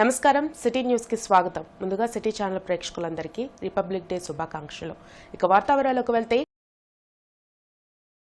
నమస్కారం. సిటీ న్యూస్కి స్వాగతం. ముందుగా సిటీ ఛానల్ ప్రేక్షకులందరికీ రిపబ్లిక్ డే శుభాకాంక్షలు. ఇక వార్తావరాలకు వెళ్తే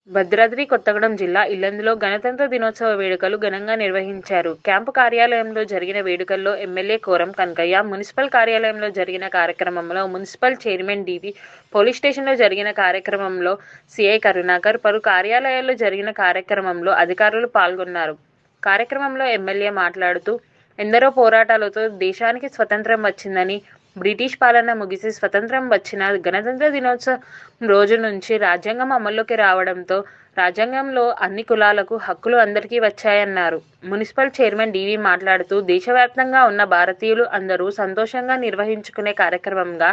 భద్రాద్రి కొత్తగూడెం జిల్లా ఇల్లందులో గణతంత్ర దినోత్సవ వేడుకలు ఘనంగా నిర్వహించారు. క్యాంపు కార్యాలయంలో జరిగిన వేడుకల్లో ఎమ్మెల్యే కోరం కనకయ్య మున్సిపల్ కార్యాలయంలో జరిగిన కార్యక్రమంలో మున్సిపల్ చైర్మన్ డివి పోలీస్ స్టేషన్లో జరిగిన కార్యక్రమంలో సిఐ కరుణాకర్ పలు కార్యాలయాల్లో జరిగిన కార్యక్రమంలో అధికారులు పాల్గొన్నారు. కార్యక్రమంలో ఎమ్మెల్యే మాట్లాడుతూ ఎందరో పోరాటాలతో దేశానికి స్వతంత్రం వచ్చిందని బ్రిటిష్ పాలన ముగిసి స్వతంత్రం వచ్చిన గణతంత్ర దినోత్సవం రోజు నుంచి రాజ్యాంగం అమల్లోకి రావడంతో రాజ్యాంగంలో అన్ని కులాలకు హక్కులు అందరికీ వచ్చాయన్నారు. మున్సిపల్ చైర్మన్ డివి మాట్లాడుతూ దేశవ్యాప్తంగా ఉన్న భారతీయులు అందరూ సంతోషంగా నిర్వహించుకునే కార్యక్రమంగా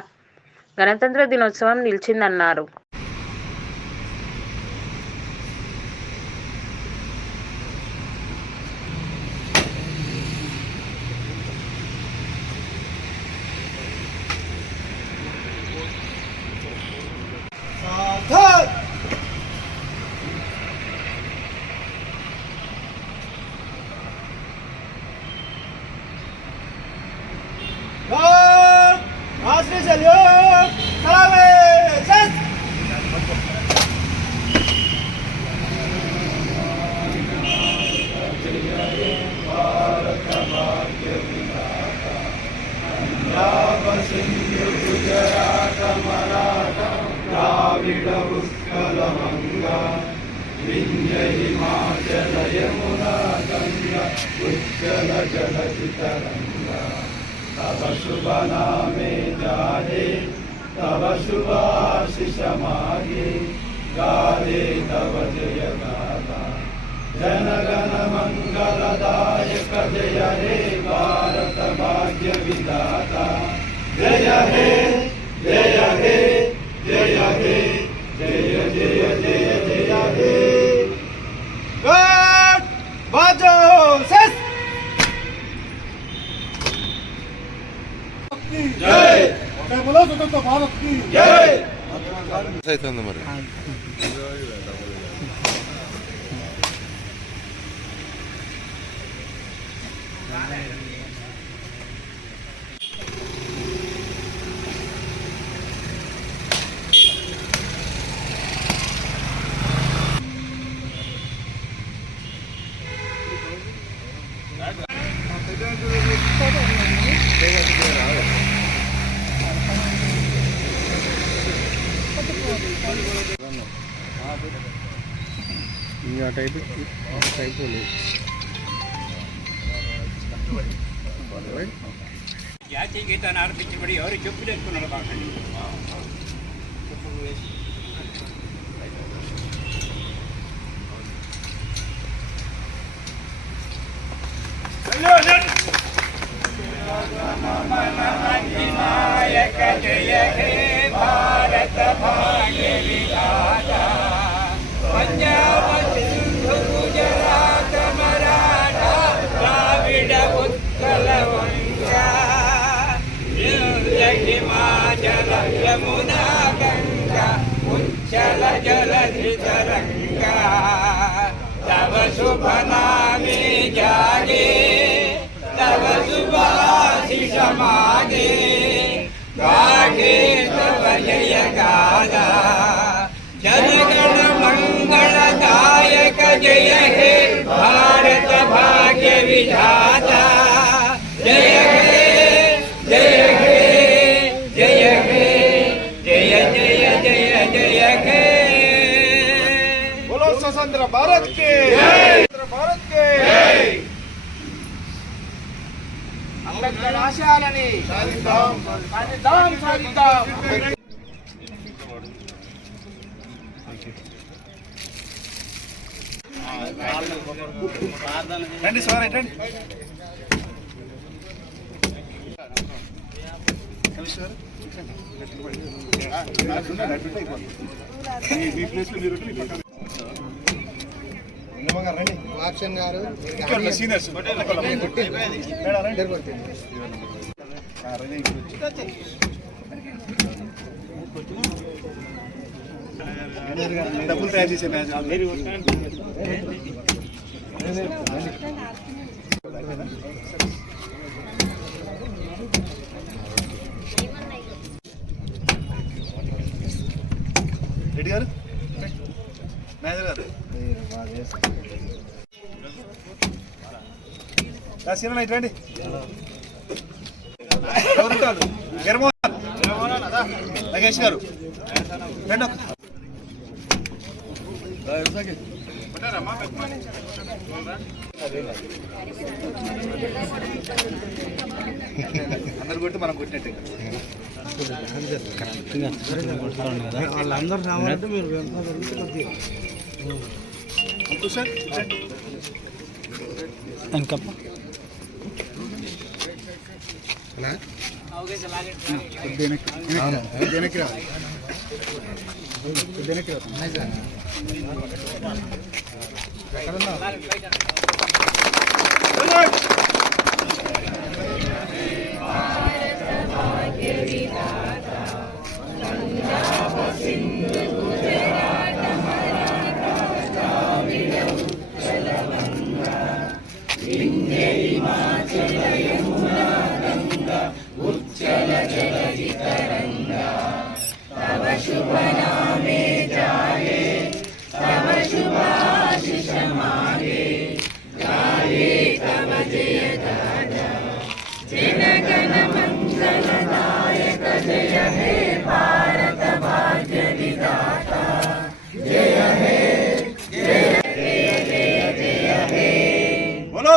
గణతంత్ర దినోత్సవం నిలిచిందన్నారు. तव शुभाशिष मागे गाहे तव जय गाथा जनगण मङ्गलदायक जय हे కి జై బోలో అవుతుంది మరి Thank you. ఇంకా టైప్ టైప్ జాతీయ గీతాన్ని ఆలపించబడి ఎవరు చెప్పులేసుకున్నారు బాగండి జయ హే భారత భాగ్య यमुना गङ्गा उज्जल जलधितरङ्गा तव शुभनामे जागे तव शुभाशिषमागे गाढे तव जय गादा जय हे भारत भाग्य विधाता जय हे जय हे जय हे जय जय जय जय हे बोलो स्वतंत्र भारत के स्वतंत्र भारत के అంబేద్కర్ ఆశయాలని సాధిద్దాం సాధిద్దాం సాధిద్దాం రండి సార్ రండి గారు సీనియర్స్. మేడం డబ్బులు తయారు చేసే మ్యాచ్ రెడ్డి గారు? మేనేజర్ గారు? గర్మోహన్ నగేష్ గారు. రెండు అందరు కొట్టి మనం కొట్టినట్టే వాళ్ళందరూ రావాలంటే మీరు అంకు సార్ రండి. వెనకప్ప बोलो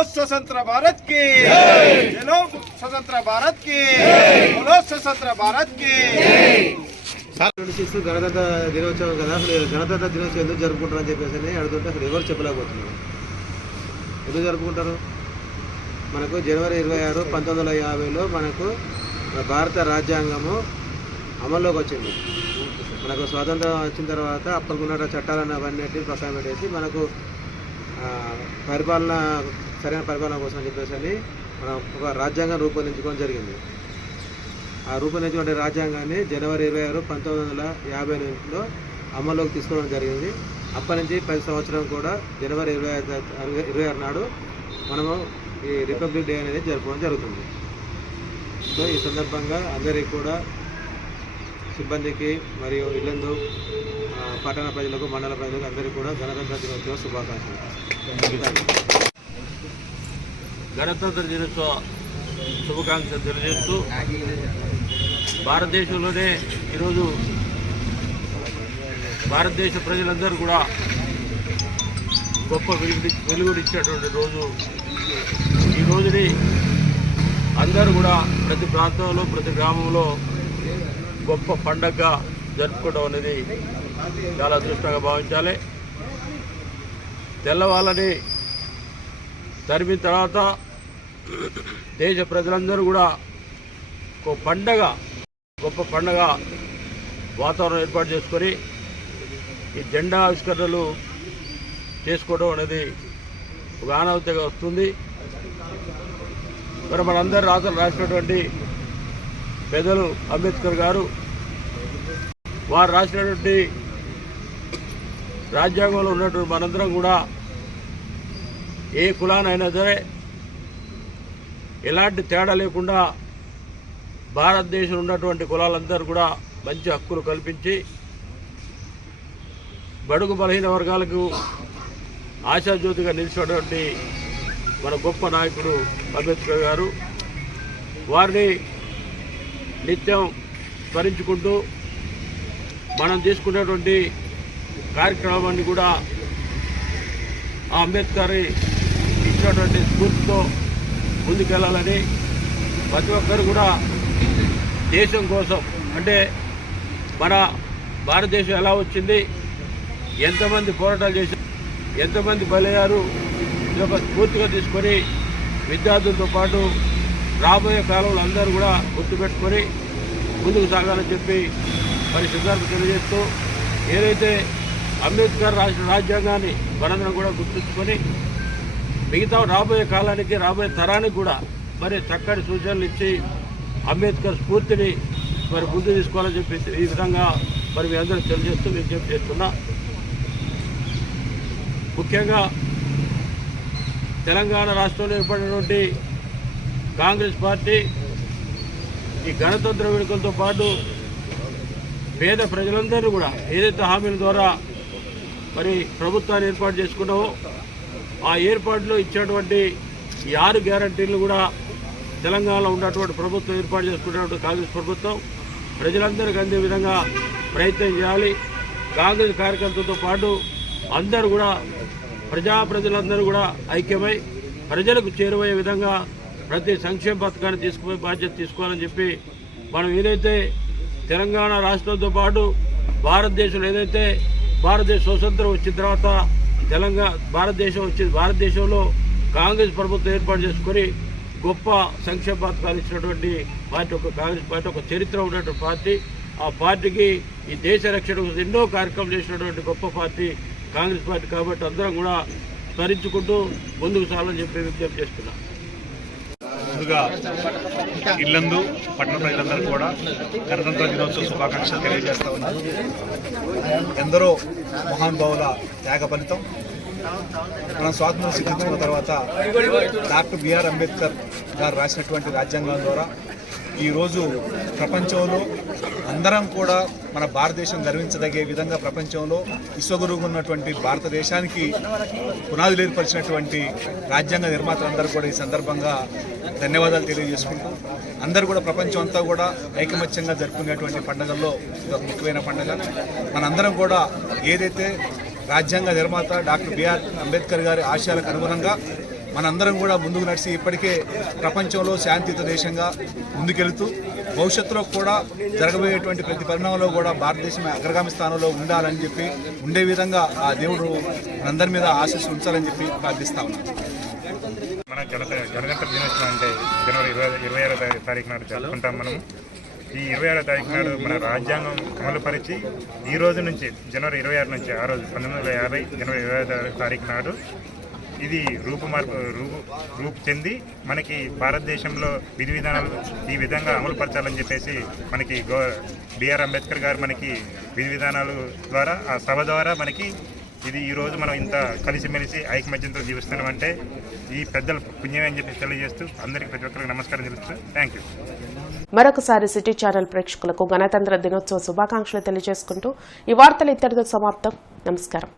स्वतंत्र भारत की बोलो स्वतंत्र भारत की बोलो स्वतंत्र भारत की ట్వంటీ సిక్స్ గణతంత్ర దినోత్సవం కదా అసలు గణతంత్ర దినోత్సవం ఎందుకు జరుపుకుంటారని చెప్పేసి అని అడుగుతుంటే అసలు ఎవరు చెప్పలేకపోతున్నారు ఎందుకు జరుపుకుంటారు మనకు జనవరి ఇరవై ఆరు పంతొమ్మిది వందల యాభైలో మనకు మన భారత రాజ్యాంగము అమల్లోకి వచ్చింది మనకు స్వాతంత్రం వచ్చిన తర్వాత అప్పటికున్న చట్టాలను అవన్నీ పక్కన పెట్టేసి మనకు ఆ, పరిపాలన సరైన పరిపాలన కోసం అని చెప్పేసి అని మనం ఒక రాజ్యాంగం రూపొందించుకోవడం జరిగింది. ఆ రూపొందించిన రాజ్యాంగాన్ని జనవరి ఇరవై ఆరు పంతొమ్మిది వందల యాభై ఎనిమిదిలో అమల్లోకి తీసుకోవడం జరిగింది. అప్పటి నుంచి ప్రతి సంవత్సరం కూడా జనవరి ఇరవై ఐదు ఇరవై ఆరు నాడు మనము ఈ రిపబ్లిక్ డే అనేది జరుపుకోవడం జరుగుతుంది. సో ఈ సందర్భంగా అందరికీ కూడా సిబ్బందికి మరియు ఇల్లందు పట్టణ ప్రజలకు మండల ప్రజలకు అందరికీ కూడా గణతంత్ర దినోత్సవ శుభాకాంక్షలు. గణతంత్ర దినోత్సవ శుభాకాంక్షలు తెలియజేస్తూ భారతదేశంలోనే ఈరోజు భారతదేశ ప్రజలందరూ కూడా గొప్ప వెలుగు వెలుగునిచ్చినటువంటి రోజు. ఈ రోజుని అందరూ కూడా ప్రతి ప్రాంతంలో ప్రతి గ్రామంలో గొప్ప పండగగా జరుపుకోవడం అనేది చాలా అదృష్టంగా భావించాలి. తెల్లవాళ్ళని తరిమిన తర్వాత దేశ ప్రజలందరూ కూడా ఒక పండగ గొప్ప పండగ వాతావరణం ఏర్పాటు చేసుకొని ఈ జెండా ఆవిష్కరణలు చేసుకోవడం అనేది ఒక ఆనవతిగా వస్తుంది. మరి మనందరూ రాతలు రాసినటువంటి పెద్దలు అంబేద్కర్ గారు వారు రాసినటువంటి రాజ్యాంగంలో ఉన్నటువంటి మనందరం కూడా ఏ కులానైనా సరే ఎలాంటి తేడా లేకుండా భారతదేశంలో ఉన్నటువంటి కులాలందరూ కూడా మంచి హక్కులు కల్పించి బడుగు బలహీన వర్గాలకు ఆశాజ్యోతిగా నిలిచినటువంటి మన గొప్ప నాయకుడు అంబేద్కర్ గారు. వారిని నిత్యం స్మరించుకుంటూ మనం తీసుకునేటువంటి కార్యక్రమాన్ని కూడా ఆ అంబేద్కర్ ఇచ్చినటువంటి స్ఫూర్తితో ముందుకెళ్ళాలని ప్రతి ఒక్కరు కూడా దేశం కోసం అంటే మన భారతదేశం ఎలా వచ్చింది ఎంతమంది పోరాటాలు చేశారు ఎంతమంది బలయ్యారు ఇది ఒక స్ఫూర్తిగా తీసుకొని విద్యార్థులతో పాటు రాబోయే కాలంలో అందరూ కూడా గుర్తుపెట్టుకొని ముందుకు సాగాలని చెప్పి మరి సిద్ధార్థ తెలియజేస్తూ ఏదైతే అంబేద్కర్ రాసిన రాజ్యాంగాన్ని మనందరం కూడా గుర్తుంచుకొని మిగతా రాబోయే కాలానికి రాబోయే తరానికి కూడా మరి చక్కటి సూచనలు ఇచ్చి అంబేద్కర్ స్ఫూర్తిని మరి ముందు తీసుకోవాలని చెప్పి ఈ విధంగా మరి మీ అందరూ తెలియజేస్తూ విజ్ఞప్తి చేస్తున్నా. ముఖ్యంగా తెలంగాణ రాష్ట్రంలో ఏర్పడినటువంటి కాంగ్రెస్ పార్టీ ఈ గణతంత్ర వేడుకలతో పాటు పేద ప్రజలందరూ కూడా ఏదైతే హామీల ద్వారా మరి ప్రభుత్వాన్ని ఏర్పాటు చేసుకున్నావో ఆ ఏర్పాటులో ఇచ్చినటువంటి ఈ ఆరు గ్యారంటీలు కూడా తెలంగాణలో ఉన్నటువంటి ప్రభుత్వం ఏర్పాటు చేసుకున్నటువంటి కాంగ్రెస్ ప్రభుత్వం ప్రజలందరికీ అందే విధంగా ప్రయత్నం చేయాలి. కాంగ్రెస్ కార్యకర్తలతో పాటు అందరూ కూడా ప్రజా ప్రజలందరూ కూడా ఐక్యమై ప్రజలకు చేరువయ్యే విధంగా ప్రతి సంక్షేమ పథకాన్ని తీసుకుపోయి బాధ్యత తీసుకోవాలని చెప్పి మనం ఏదైతే తెలంగాణ రాష్ట్రంతో పాటు భారతదేశంలో ఏదైతే భారతదేశ స్వతంత్రం వచ్చిన తర్వాత తెలంగాణ భారతదేశం వచ్చింది భారతదేశంలో కాంగ్రెస్ ప్రభుత్వం ఏర్పాటు చేసుకొని గొప్ప సంక్షేమ పథకాలు ఇచ్చినటువంటి పార్టీ ఒక కాంగ్రెస్ పార్టీ ఒక చరిత్ర ఉన్నటువంటి పార్టీ. ఆ పార్టీకి ఈ దేశ రక్షణ ఎన్నో కార్యక్రమాలు చేసినటువంటి గొప్ప పార్టీ కాంగ్రెస్ పార్టీ కాబట్టి అందరం కూడా స్మరించుకుంటూ ముందుకు సాగాలని చెప్పి విజ్ఞప్తి చేస్తున్నాం. ముందుగా ఇల్లందు పట్టణ ప్రజలందరూ కూడా గణతంత్ర దినోత్సవ శుభాకాంక్షలు తెలియజేస్తా ఉన్నారు. ఎందరో మహానుభావుల త్యాగ ఫలితం. మనం స్వాతంత్రం సిద్ధించుకున్న తర్వాత డాక్టర్ బిఆర్ అంబేద్కర్ గారు రాసినటువంటి రాజ్యాంగం ద్వారా ఈరోజు ప్రపంచంలో అందరం కూడా మన భారతదేశం గర్వించదగే విధంగా ప్రపంచంలో విశ్వగురువుగా ఉన్నటువంటి భారతదేశానికి పునాదులు ఏర్పరిచినటువంటి రాజ్యాంగ నిర్మాతలందరూ కూడా ఈ సందర్భంగా ధన్యవాదాలు తెలియజేసుకుంటూ అందరూ కూడా ప్రపంచం అంతా కూడా ఐకమత్యంగా జరుపుకునేటువంటి పండుగల్లో ఒక ముఖ్యమైన పండుగ. మనందరం కూడా ఏదైతే రాజ్యాంగ నిర్మాత డాక్టర్ బిఆర్ అంబేద్కర్ గారి ఆశయాలకు అనుగుణంగా మనందరం కూడా ముందుకు నడిచి ఇప్పటికే ప్రపంచంలో శాంతియుత దేశంగా ముందుకెళ్తూ భవిష్యత్తులో కూడా జరగబోయేటువంటి ప్రతి పరిణామంలో కూడా భారతదేశం అగ్రగామి స్థానంలో ఉండాలని చెప్పి ఉండే విధంగా ఆ దేవుడు మనందరి మీద ఆశీస్సు ఉంచాలని చెప్పి ప్రార్థిస్తా ఉన్నాను మన గణత గణతంత్ర దినోత్సవం అంటే జనవరి ఇరవై ఇరవై ఆరో తారీ- తారీఖు నాడు జరుపుకుంటాం మనం ఈ ఇరవై ఆరో తారీఖు నాడు మన రాజ్యాంగం అమలుపరిచి ఈ రోజు నుంచి జనవరి ఇరవై ఆరు నుంచి ఆ రోజు పంతొమ్మిది వందల యాభై జనవరి ఇరవై ఆరో తారీఖు నాడు ఇది రూపు మార్పు రూపు రూపు చెంది మనకి భారతదేశంలో విధి విధానాలు ఈ విధంగా అమలుపరచాలని చెప్పేసి మనకి గో బిఆర్ అంబేద్కర్ గారు మనకి విధి విధానాలు ద్వారా ఆ సభ ద్వారా మనకి ఇది ఈరోజు మనం ఇంత కలిసిమెలిసి ఐకమత్యంతో జీవిస్తున్నామంటే ఈ పెద్దల పుణ్యమే అని చెప్పి తెలియజేస్తూ అందరికీ ప్రతి ఒక్కరికి నమస్కారం తెలుస్తూ థ్యాంక్ యూ. మరొకసారి సిటీ ఛానల్ ప్రేక్షకులకు గణతంత్ర దినోత్సవ శుభాకాంక్షలు తెలియజేసుకుంటూ ఈ వార్తలు ఇద్దరితో సమాప్తం. నమస్కారం.